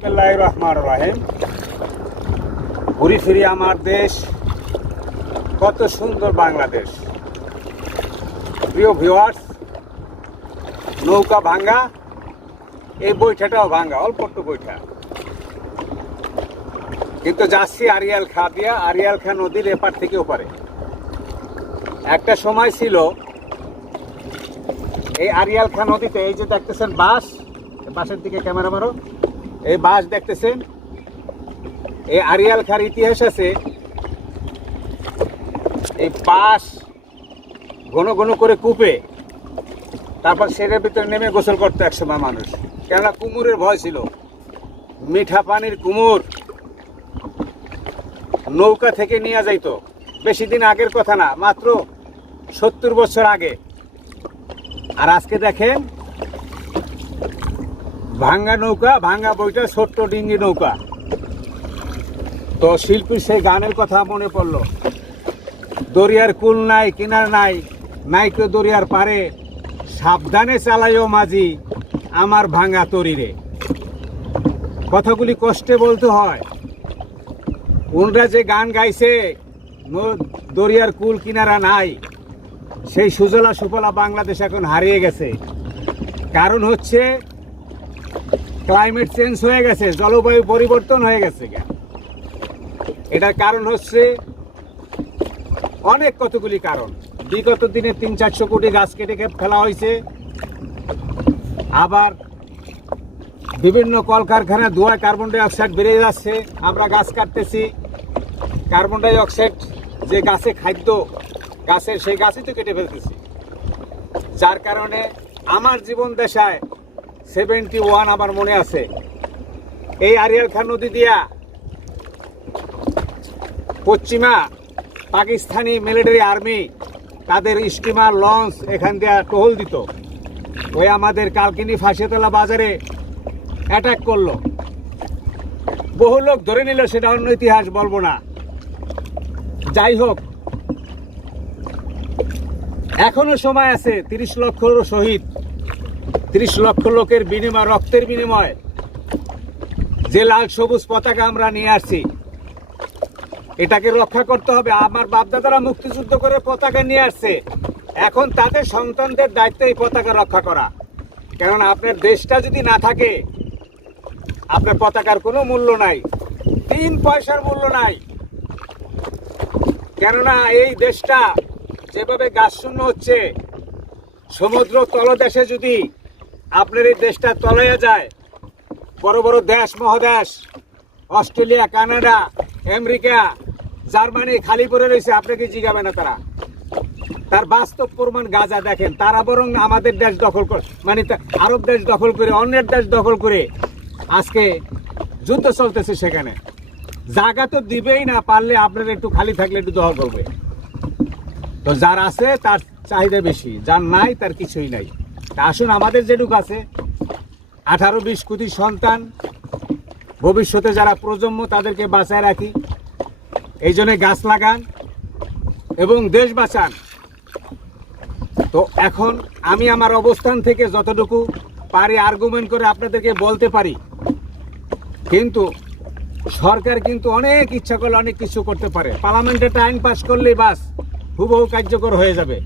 বিসমিল্লাহির রহমানির রহিম। ঘুরি ফিরি আমার দেশ, কত সুন্দর বাংলাদেশ। প্রিয় ভিউয়ার্স, নৌকা ভাঙ্গা, এই বৈঠাটাও ভাঙ্গা, অল্প একটু বৈঠা, কিন্তু যাচ্ছি আরিয়াল খা দিয়া, আরিয়াল খা নদীর এপার থেকে ওপারে। একটা সময় ছিল এই আরিয়াল খা নদীতে, এই যে দেখতেছেন বাঁশ, বাঁশের দিকে ক্যামেরা মারো, এই বাঁশ দেখতেছেন, এই আরিয়াল খার ইতিহাস আছে। এই বাঁশ ঘন ঘন করে কূপে, তারপর সেটার ভিতরে নেমে গোসল করতো একসময় মানুষ, কেননা কুমুরের ভয় ছিল। মিঠা পানির কুমুর নৌকা থেকে নিয়ে যাইতো, বেশি দিন আগের কথা না, মাত্র 70 বছর আগে। আর আজকে দেখেন ভাঙ্গা নৌকা, ভাঙ্গা বইটা, ছোট্ট ডিঙ্গি নৌকা। তো শিল্পীর সেই গানের কথা মনে পড়লো, দরিয়ার কুল নাই কিনার নাই, নাই কেউ দরিয়ার পারে, সাবধানে চালাইও মাঝি আমার ভাঙ্গা তরিরে। কথাগুলি কষ্টে বলতে হয়। ওনরা যে গান গাইছে, দরিয়ার কুল কিনারা নাই, সেই সুজলা সুফলা বাংলাদেশ এখন হারিয়ে গেছে। কারণ হচ্ছে ক্লাইমেট চেঞ্জ হয়ে গেছে, জলবায়ু পরিবর্তন হয়ে গেছে। এটার কারণ হচ্ছে অনেক কতগুলি কারণ। বিগত দিনে 300-400 কোটি গাছ কেটে ফেলা হয়েছে। আবার বিভিন্ন কলকারখানা ধোঁয়ায় কার্বন ডাই অক্সাইড বেড়ে যাচ্ছে, আমরা গাছ কাটতেছি, কার্বন ডাই অক্সাইড যে গাছে খাদ্য, গাছের সেই গাছই তো কেটে ফেলতেছি। যার কারণে আমার জীবন দশায় 71 আমার মনে আছে, এই আরিয়াল খান নদী দিয়া পশ্চিমা পাকিস্তানি মিলিটারি আর্মি তাদের স্টিমার লঞ্চ এখান দিয়ে টহল দিত। ওই আমাদের কালকিনি ফাঁসিতলা বাজারে অ্যাটাক করলো, বহু লোক ধরে নিল, সেটা অন্য ইতিহাস, বলবো না। যাই হোক, এখনো সময় আছে। 30 লক্ষ শহীদ, 30 লক্ষ লোকের বিনিময়, রক্তের বিনিময় যে লাল সবুজ পতাকা আমরা নিয়ে আসছি, এটাকে রক্ষা করতে হবে। আমার বাপদাদারা মুক্তিযুদ্ধ করে পতাকা নিয়ে আসছে, এখন তাদের সন্তানদের দায়িত্ব এই পতাকা রক্ষা করা। কেননা আপনার দেশটা যদি না থাকে, আপনার পতাকার কোনো মূল্য নাই, 3 পয়সার মূল্য নাই। কেননা এই দেশটা যেভাবে গাছ শূন্য হচ্ছে, সমুদ্র তলদেশে যদি আপনার এই দেশটা তলাইয়া যায়, বড় বড় দেশ মহাদেশ, অস্ট্রেলিয়া, কানাডা, আমেরিকা, জার্মানি খালি পড়ে রয়েছে, আপনাকে জিগাবে না তারা। তার বাস্তব প্রমাণ গাজা দেখেন। তারা বরং আমাদের দেশ দখল করে, মানে আরব দেশ দখল করে, অন্যের দেশ দখল করে আজকে যুদ্ধ চলতেছে। সেখানে জায়গা তো দিবেই না, পারলে আপনার একটু খালি থাকলে একটু দখল করবে। তো যার আছে তার চাহিদা বেশি, যার নাই তার কিছুই নাই। তা আসুন, আমাদের যেটুকু আছে 18-20 কোটি সন্তান, ভবিষ্যতে যারা প্রজন্ম, তাদেরকে বাঁচায় রাখি। এই জন্য গাছ লাগান এবং দেশ বাঁচান। তো এখন আমি আমার অবস্থান থেকে যতটুকু পারি আর্গুমেন্ট করে আপনাদেরকে বলতে পারি, কিন্তু সরকার কিন্তু অনেক ইচ্ছা করলে অনেক কিছু করতে পারে। পার্লামেন্টে একটা আইন পাস করলেই বাস হুবহু কার্যকর হয়ে যাবে।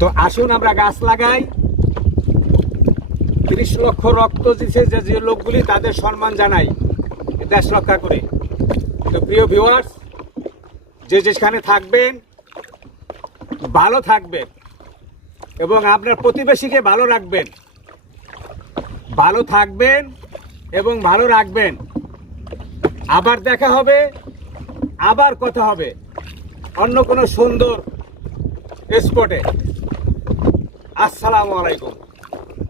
তো আসুন আমরা গাছ লাগাই। 30 লক্ষ রক্ত দিচ্ছে যে লোকগুলি, তাদের সম্মান জানাই, দেশ রক্ষা করে। তো প্রিয় ভিউয়ার্স, যে যেখানে থাকবেন ভালো থাকবেন এবং আপনার প্রতিবেশীকে ভালো রাখবেন, ভালো থাকবেন এবং ভালো রাখবেন। আবার দেখা হবে, আবার কথা হবে অন্য কোনো সুন্দর স্পটে। আসসালামু আলাইকুম।